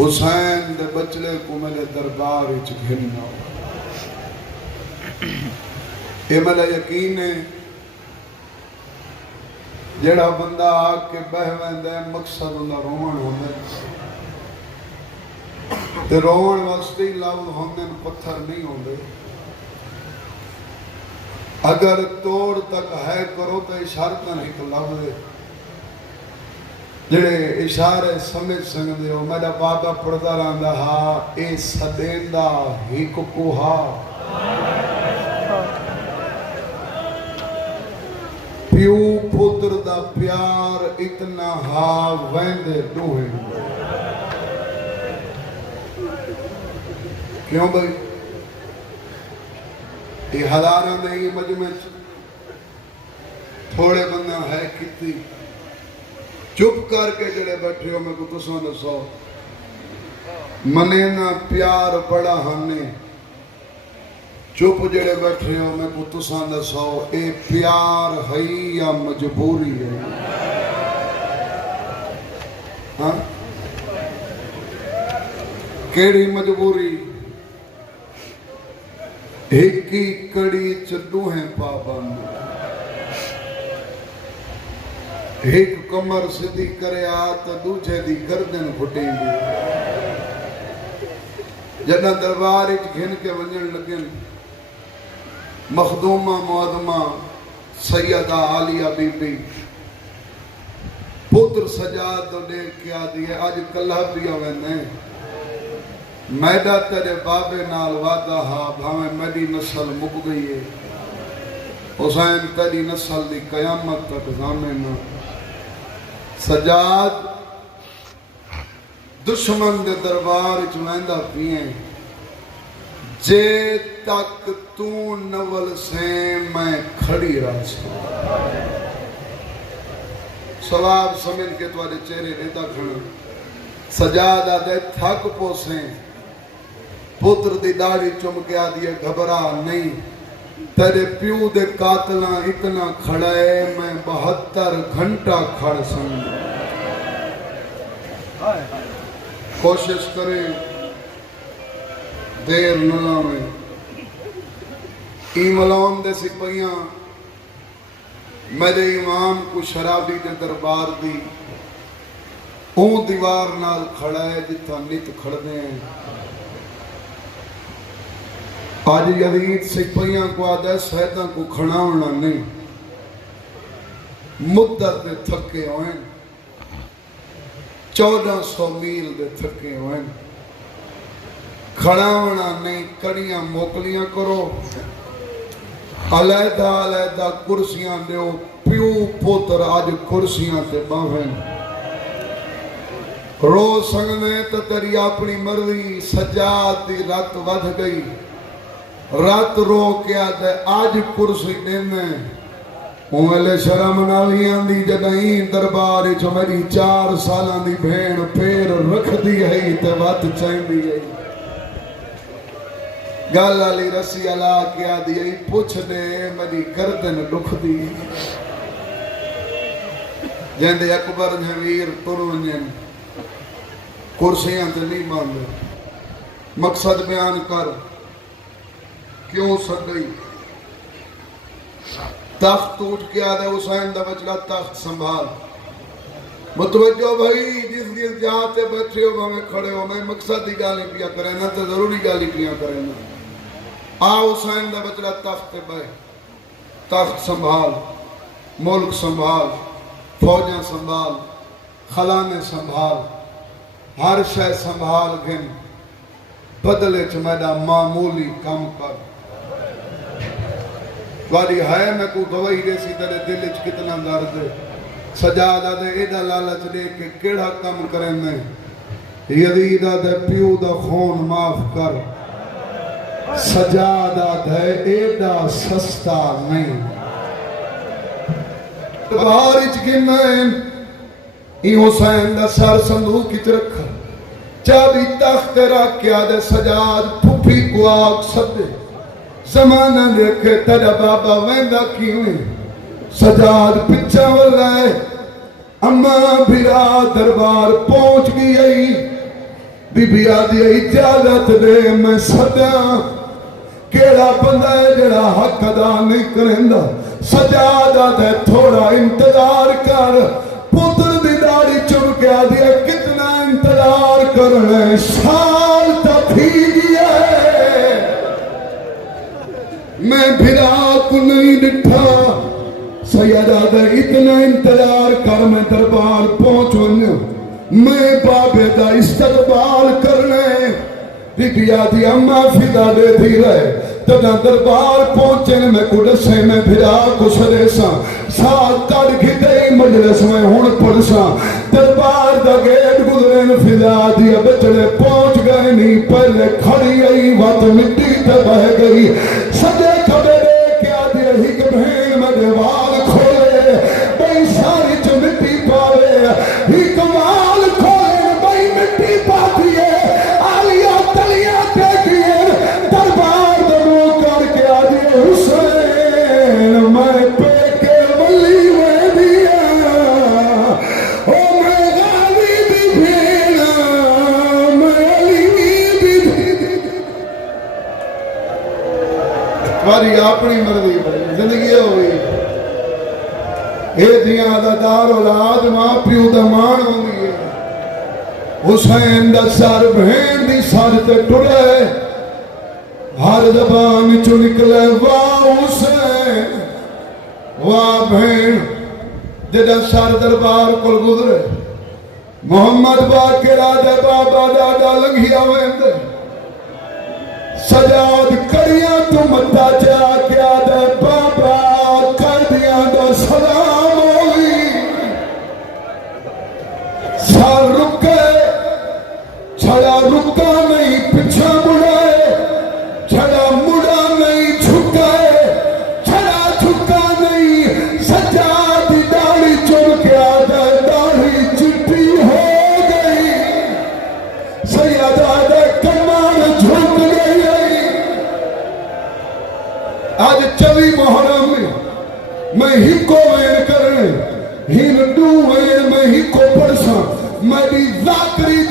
حسین دے بچڑے کو میرے دربار وچ گھننا اے میرا یقین ہے جڑا بندہ آ کے بہ ویندا ہے مقصد اندا روون ہوندا ہے تے روون واسطے ہی لفظ ہوندے پتھر نہیں ہوندے اگر توڑ تک ہے کرو تو اشارتاں ایک لفظ ہے جڑے اشارے سمجھ سکدے ہو میرا بابا پڑھدا رہندا ہا اے سدیندا ہک کوہا پیو پتر دا پیار اتنا ہا ویندے دوہے کیوں بھائی یہ ہزاراں دے یہ مجمع تھوڑے بندہ ہے کتی چپ کر کے جڑے بیٹھے ہو میں کو تساں دسو منے نا پیار بڑا ہنے چپ جڑے بیٹھے ہو میں کو تساں دسو اے پیار ہے یا مجبوری ہے ہاں کیڑی مجبوری ایک ہی کڑی چڈو ہیں پابند ایک کمر سدھی کرے آت دوجے دی گردن پھٹیں گی جنہ دربار اچ گھن کے ونجن لگن مخدومہ معظمہ سیدہ عالیہ بی بی پتر سجاد تو دیکھ کیا دیئے آج کلہ پیا وینے میدہ تیرے بابے نال وعدہ ہا بھاویں میری نسل مک گئی ہے حسین تیری نسل دی قیامت تک زامنہ سجاد دشمن دے دربار چویندہ پیئیں جے تک تو نول سے میں کھڑی رہ سواب سمجھ کے تمہارے چہرے دیتا کھڑا سجاد آدھے تھک پوسیں پتر دی داڑھی چمکیا دیئے گھبرا نہیں تیرے پیو دے قاتلہ اتنا کھڑے میں 72 گھنٹہ کھڑ سنگ کوشش کریں دیر نہ میں ایملون دے سپہیاں میرے امام کو شرابی دے دربار دی اون دیوار نال کھڑا ہے جتا نیت کھڑ دیں آج یزید سپہیاں کو آدھے سیدہ کو کھڑا ہونا نہیں مدت دے تھکے ہوئیں 1400 میل دے تھکے ہوئیں کھڑا ہونا نہیں کڑیاں موکلیاں کرو علیحدہ علیحدہ کرسیاں دیو پیو پوتر آج کرسیاں تے باہیں رو سنگنے تو تیری اپنی مرضی سجاد دی رات ودھ گئی رات رو کیا دے آج کرسی دینے اوہلے شرم نالیاں دی جدائیں درباری چو میری 4 سالان دی بھین پیر رکھ دی ہے تے وات چاہیں دی ہے گل علی رسی اللہ کیا دی پوچھ دے میری گردن رکھ دی جہندے اکبر جھویر ترونین کرسیاں تے نہیں مان دے مقصد بیان کر کیوں سگئی تخت ٹوٹ کے آدھے حسین دا بچڑا تخت سنبھال متوجہ بھائی جس جاتے بیٹھے ہو ہمیں کھڑے ہو میں مقصد دی گالی پیا کرے نا تو ضروری گالی پیا کرے نا حسین دا بچڑا تخت بے تخت سنبھال ملک سنبھال فوجیں سنبھال خلانے سنبھال ہر شے سنبھال گن بدلے چ میڈا معمولی کم کر واری ہے میں کو گواہی دے سی تیرے دل اچ کتنا درد ہے سجادہ دے ایڈا لالچ دے کہ کیڑا کم کریں میں یزیدہ دے پیو دا خون معاف کر سجادہ دے ایڈا سستا نہیں بارچ گنائیں ای حسین دا سر صندوق کی رکھا چابی تخت رکھ کے آدھے سجاد پھوپھی کو آگ سدے زمانہ دیکھے تیرا بابا ویندہ کیوں سجاد پچھا ہو رہے اماں بھرا دربار پہنچ گئی بی آدھی اجازت دے میں سدیاں کیڑا بندہ ہے جڑا حق ادا نہیں کریندا سجادہ دے تھوڑا انتظار کر پتر دی داڑھی چم کے آدھی کتنا انتظار کرنا ہے سال تا تھی گیا ہے میں بھرا کو نہیں ڈٹھا سیدہ اتنا انتظار کر میں دربار پہنچوں میں بابے دا استقبال کرنے بی بی آدھی اماں فدا دے دی رہے تدا دربار پہنچے میں کڑسے میں بھرا کو سریسا ساتھ کڑ گھتے مجلس میں ہون پڑسا دربار دا گیٹ گزرین فدا آدھی بچڑے پہنچ گئے نہیں پہلے کھڑی آئی وقت مٹی تے بہ گئی سجے کھڑے دے کے آدھی ہی کہ بہن میں دیوال کھولے بھئی ساری چو مٹی پاوے ہی کمال کھولے بھئی مٹی پاتی ہے آلیاں تلیاں دیکھئے دربار دنو کر کے آدھی حسین میں پیکے ولی میں دیا او میں غالی بھی بھینا میں علی بھی تمہاری اپنی مرضی بھائی زندگی ہوئی اے دیاں دا دار اولاد ماں پیو دا مان ہوئی ہے حسین دا سر بہن دی سر تے ٹرے ہر زبان چو نکلے واہ حسین واہ بہن جدا سر دربار کل گزرے محمد باقرہ دے بابا دادا لنگھیا ویندے سجاد کڑیاں تو متا جا کیا دے بابا کر دیا دا سلام ہوئی سال رکے چھڑا رکا نہیں پچھا مڑے چھڑا مڑا نہیں جھکے چھڑا جھکا نہیں سجاد داڑھی چم کے آدھا داڑھی چٹی ہو گئی سیدہ دے کمان جھک گئی آج چوی محرم میں ہی کو وین کرنے ہی نڈو وین میں ہی کو پڑسا میں بھی ذاکری